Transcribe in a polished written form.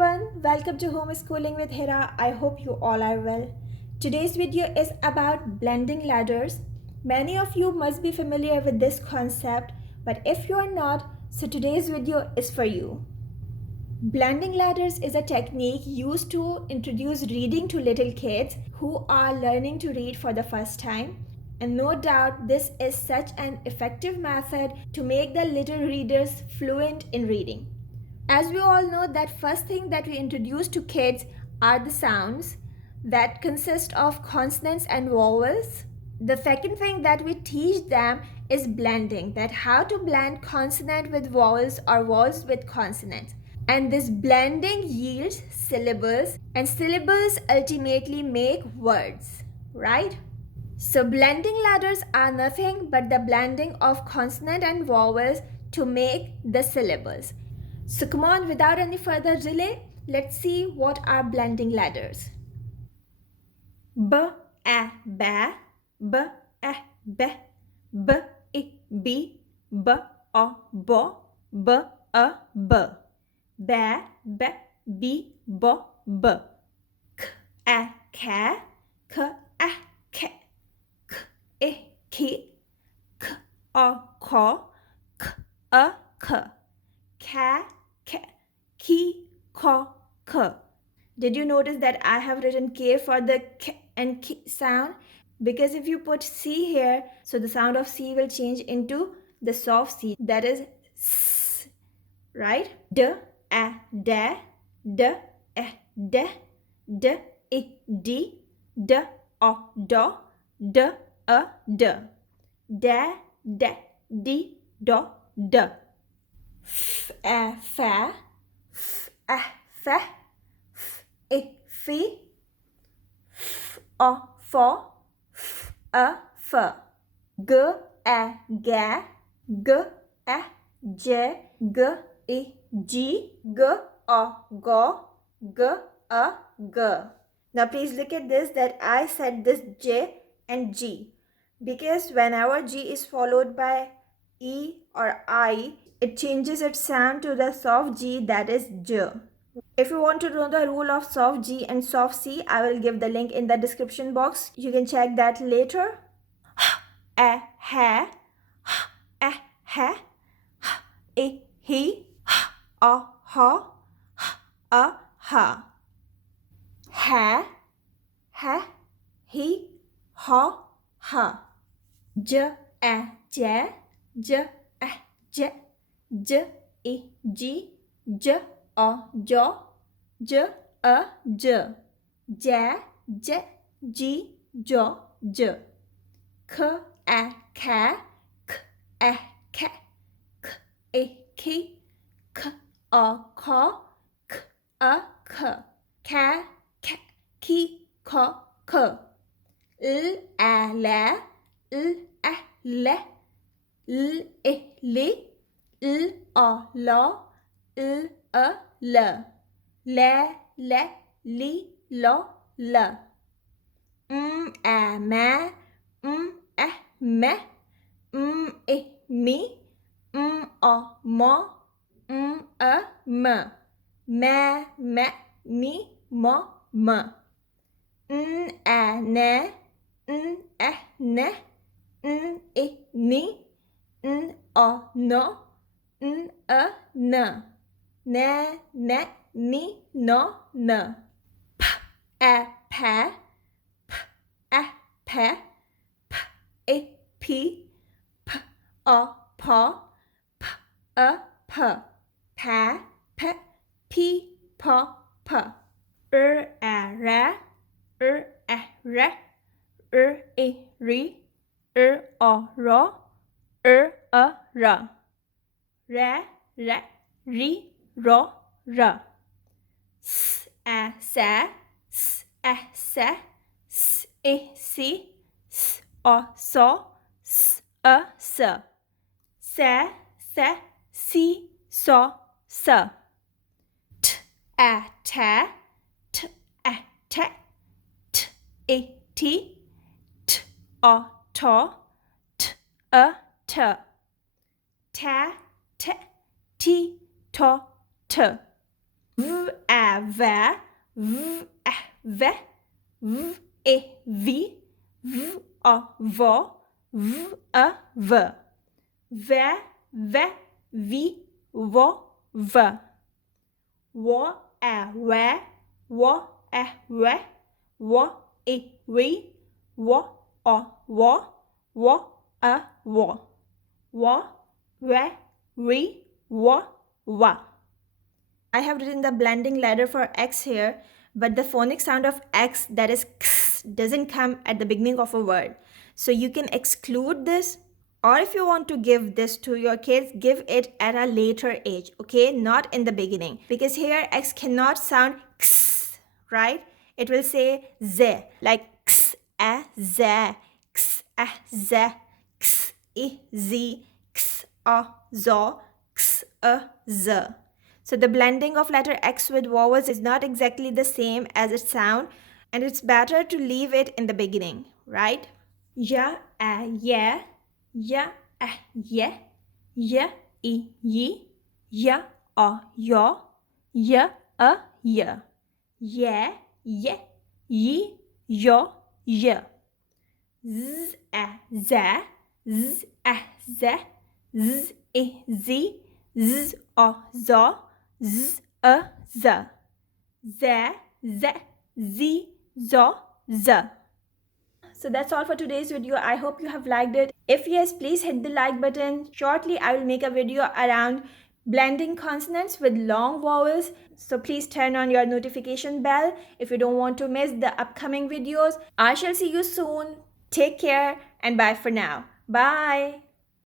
everyone, welcome to Homeschooling with Hira. I hope you all are well. Today's video is about blending ladders. Many of you must be familiar with this concept, but if you are not, so today's video is for you. Blending ladders is a technique used to introduce reading to little kids who are learning to read for the first time. And no doubt this is such an effective method to make the little readers fluent in reading. As we all know, that first thing that we introduce to kids are the sounds that consist of consonants and vowels. The second thing that we teach them is blending, that how to blend consonant with vowels or vowels with consonants. And this blending yields syllables, and syllables ultimately make words, right? So blending ladders are nothing but the blending of consonant and vowels to make the syllables. So come on, without any further delay, let's see what are blending ladders. B, a, ba, b, a, be, b, I, b, b, o, bo, b, a, b, ba, be, bi, bo, b, k, a, ka, k, a, ke, k, I, ki, k, o, ko, k, a, k, ka, ke, ki, ko, k. Did you notice that I have written K for the K and K sound? Because if you put C here, so the sound of C will change into the soft C, that is S, right? D, A, da, D, E, de, D, I, di, D, O, do, D, A, d, da, de, di, do, d. F, A, fa, F, A, fa, F, I, fi, F, O, fo, F, A, f. G, A, ga, G, A, j, G, I, G, G, O, go, G, A, g. Now please look at this, that I said this J and G, because whenever G is followed by E or I, it changes its sound to the soft G, that is J. If you want to know the rule of soft G and soft C, I will give the link in the description box. You can check that later. A, ha, a, ha, I, he, a, ha, a, ha. Ha, he, ha, ha. J, a, j, J, a, j, J, I, G, J, O, jo, J, a, j, ja, j, G, jo, j. K, a, ka, k, a, ka, k, I, ki, k, o, ko, k, a, k. Ka, ka, ki, ko, k. L, a, la, L, a, le, L, I, li, L, o, lo, L, a, l. La, le, li, lo, l. A, ma, a, me, I, mi, o, mo, a, m. Ma, me, mi, mo, m. A, ne, a, ne, I, ni, o, no, a, n. Ne, ne, ni, no, n. P, a, pa, p, a, pe, p, I, pi, p, o, po, p, a, p. Pa, pe, pi, po, p. A, ra, a, ra, I, ri, o, ro, a, ra. Ra, ri, ro, ra. S, a, sa, S, a, sa, S, I, si, S, o, so, S, a, s. Sa, si, so, s. T, a, ta, T, a, ta, T, I, ti, T, o, to, T, a, t. Ta, te, ti, to, t. v, a, va, v, a, ve, v, e, vi, v, o, vo, v, a, v. Ve, ve, vi, vo, v. Wo, a, we, wo, a, we, wo, e, we, wo, o, wo, a, wo. Wo, we, we, wo, wa. I have written the blending ladder for X here, but the phonic sound of X, that is X, doesn't come at the beginning of a word. So you can exclude this, or if you want to give this to your kids, give it at a later age, okay? Not in the beginning, because here X cannot sound X, right? It will say Z, like X, A, Z, X, A, Z, X, I, Z, X, A, zo, X, A, Z. So the blending of letter X with vowels is not exactly the same as it sounds, and it's better to leave it in the beginning, right? Ya, a, yeah, ya, a, yeah, ya, I, yi, ya, a, yo, ya, a, ya, yeah, ye, yi, yo, ya. Z, a, za, z, a, ze, z, I, zi, z, o, zo, z, a, z. Z, z, zi, zo, z. So that's all for today's video. I hope you have liked it. If yes, please hit the like button. Shortly, I will make a video around blending consonants with long vowels. So please turn on your notification bell if you don't want to miss the upcoming videos. I shall see you soon. Take care and bye for now. Bye.